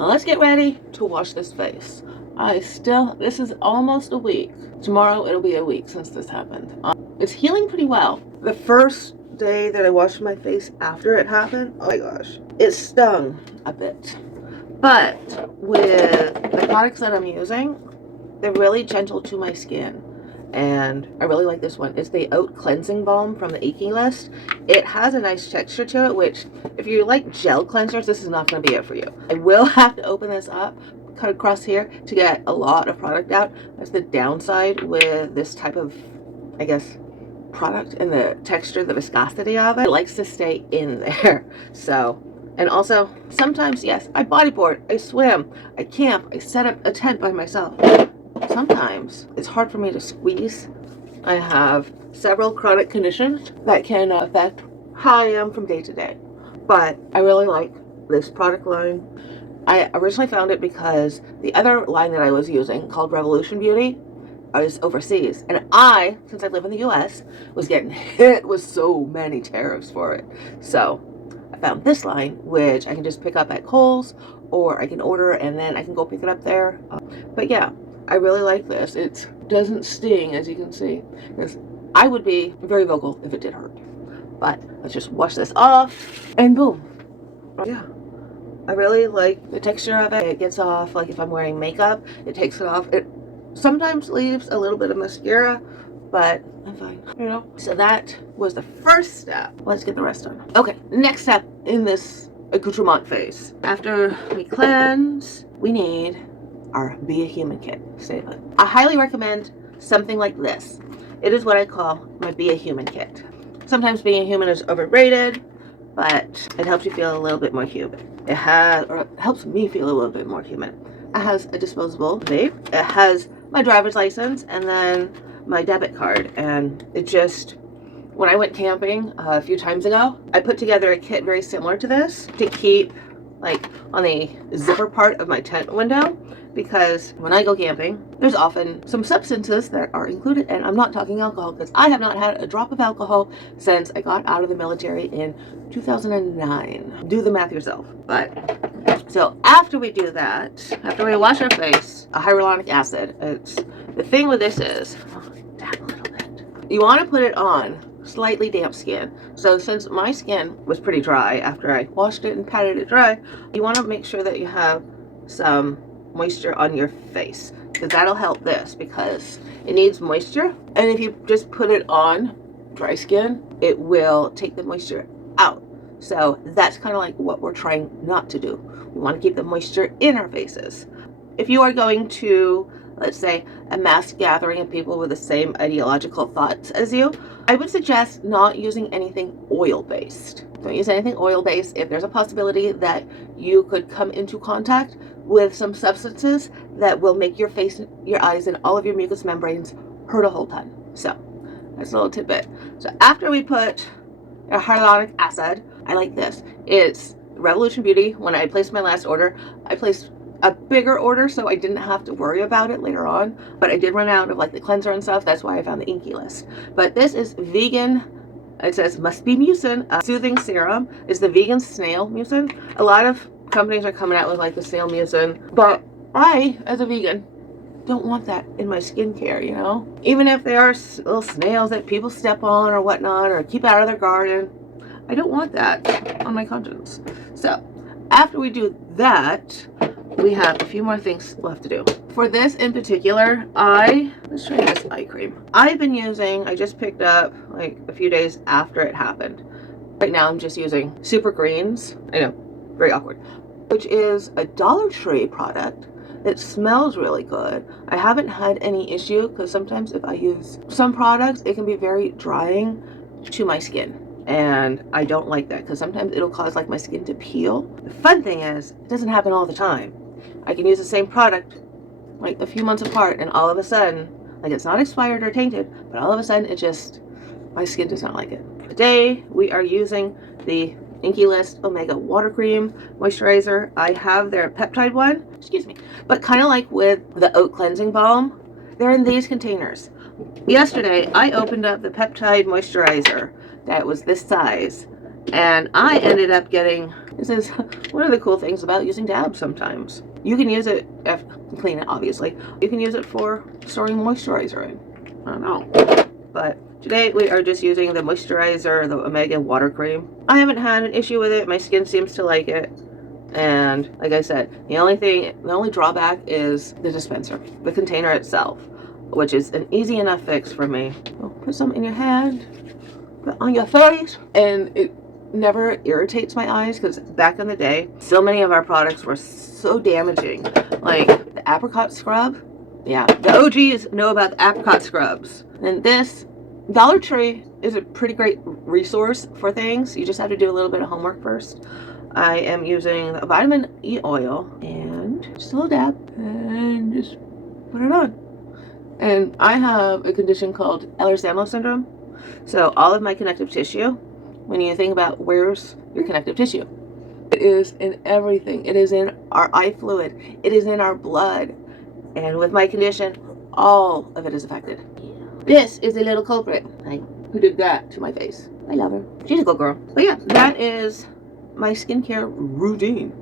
Now let's get ready to wash this face. This is almost a week. Tomorrow it'll be a week since this happened. It's healing pretty well. The first day that I washed my face after it happened, oh my gosh, it stung a bit. But with the products that I'm using, they're really gentle to my skin. And I really like this one. It's the Oat Cleansing Balm from the Icky List. It has a nice texture to it, which if you like gel cleansers, this is not going to be it for you. I will have to open this up, cut across here to get a lot of product out. That's the downside with this type of, I guess, product, and the texture, the viscosity of it. It likes to stay in there. So, and also sometimes, yes, I bodyboard, I swim, I camp, I set up a tent by myself. Sometimes it's hard for me to squeeze. I have several chronic conditions that can affect how I am from day to day. But I really like this product line. I originally found it because the other line that I was using, called Revolution Beauty, I was overseas. And I, since I live in the US, was getting hit with so many tariffs for it. So I found this line, which I can just pick up at Kohl's, or I can order and then I can go pick it up there. But yeah, I really like this. It doesn't sting, as you can see, because I would be very vocal if it did hurt. But let's just wash this off and boom. Yeah, I really like the texture of it. It gets off, like if I'm wearing makeup, it takes it off. It sometimes leaves a little bit of mascara, but I'm fine, you know? So that was the first step. Let's get the rest done. Okay, next step in this accoutrement phase. After we cleanse, we need our Be a Human kit. Stay put. I highly recommend something like this. It is what I call my Be a Human kit. Sometimes being a human is overrated, but it helps you feel a little bit more human. It helps me feel a little bit more human. It has a disposable vape. It has my driver's license and then my debit card. And it just, when I went camping a few times ago, I put together a kit very similar to this to keep like on the zipper part of my tent window, because when I go camping, there's often some substances that are included, and I'm not talking alcohol because I have not had a drop of alcohol since I got out of the military in 2009. Do the math yourself. But so after we do that, after we wash our face, a hyaluronic acid. It's the thing with this is, tap a little bit. You want to put it on slightly damp skin. So since my skin was pretty dry after I washed it and patted it dry, you want to make sure that you have some moisture on your face, because that'll help this, because it needs moisture. And if you just put it on dry skin, it will take the moisture out. So that's kind of like what we're trying not to do. We want to keep the moisture in our faces. If you are going to, let's say, a mass gathering of people with the same ideological thoughts as you, I would suggest not using anything oil-based. Don't use anything oil-based if there's a possibility that you could come into contact with some substances that will make your face, your eyes, and all of your mucous membranes hurt a whole ton. So that's a little tidbit. So after we put our hyaluronic acid, I like this. It's Revolution Beauty. When I placed my last order, I placed a bigger order so I didn't have to worry about it later on, but I did run out of like the cleanser and stuff. That's why I found the Icky List. But this is vegan. It says must be mucin. Soothing serum is the vegan snail mucin. A lot of companies are coming out with like the snail mucin, but I, as a vegan, don't want that in my skincare, you know? Even if they are little snails that people step on or whatnot, or keep out of their garden, I don't want that on my conscience. So after we do that, we have a few more things left to do. For this in particular, let's try this eye cream. I've been using, I just picked up like a few days after it happened. Right now I'm just using Super Greens. I know, very awkward. Which is a Dollar Tree product. It smells really good. I haven't had any issue, because sometimes if I use some products, it can be very drying to my skin. And I don't like that, because sometimes it'll cause like my skin to peel. The fun thing is, it doesn't happen all the time. I can use the same product like a few months apart, and all of a sudden, like it's not expired or tainted, but all of a sudden it just, my skin does not like it. Today we are using the Icky List Omega Water Cream Moisturizer. I have their peptide one, excuse me, but kind of like with the Oat Cleansing Balm, they're in these containers. Yesterday I opened up the peptide moisturizer that was this size, and I ended up getting This is one of the cool things about using dabs sometimes. You can use it, clean it obviously. You can use it for storing moisturizer in. I don't know. But today we are just using the moisturizer, the Omega water cream. I haven't had an issue with it. My skin seems to like it. And like I said, the only drawback is the dispenser, the container itself, which is an easy enough fix for me. Well, put some in your hand, put on your face, and it never irritates my eyes, because back in the day, so many of our products were so damaging. Like the apricot scrub. Yeah, the OGs know about the apricot scrubs. And this, Dollar Tree is a pretty great resource for things. You just have to do a little bit of homework first. I am using a vitamin E oil and just a little dab and just put it on. And I have a condition called Ehlers-Danlos syndrome. So all of my connective tissue, when you think about where's your connective tissue, it is in everything. It is in our eye fluid. It is in our blood. And with my condition, all of it is affected. This is a little culprit who did that to my face. I love her. She's a good girl. But yeah, that is my skincare routine.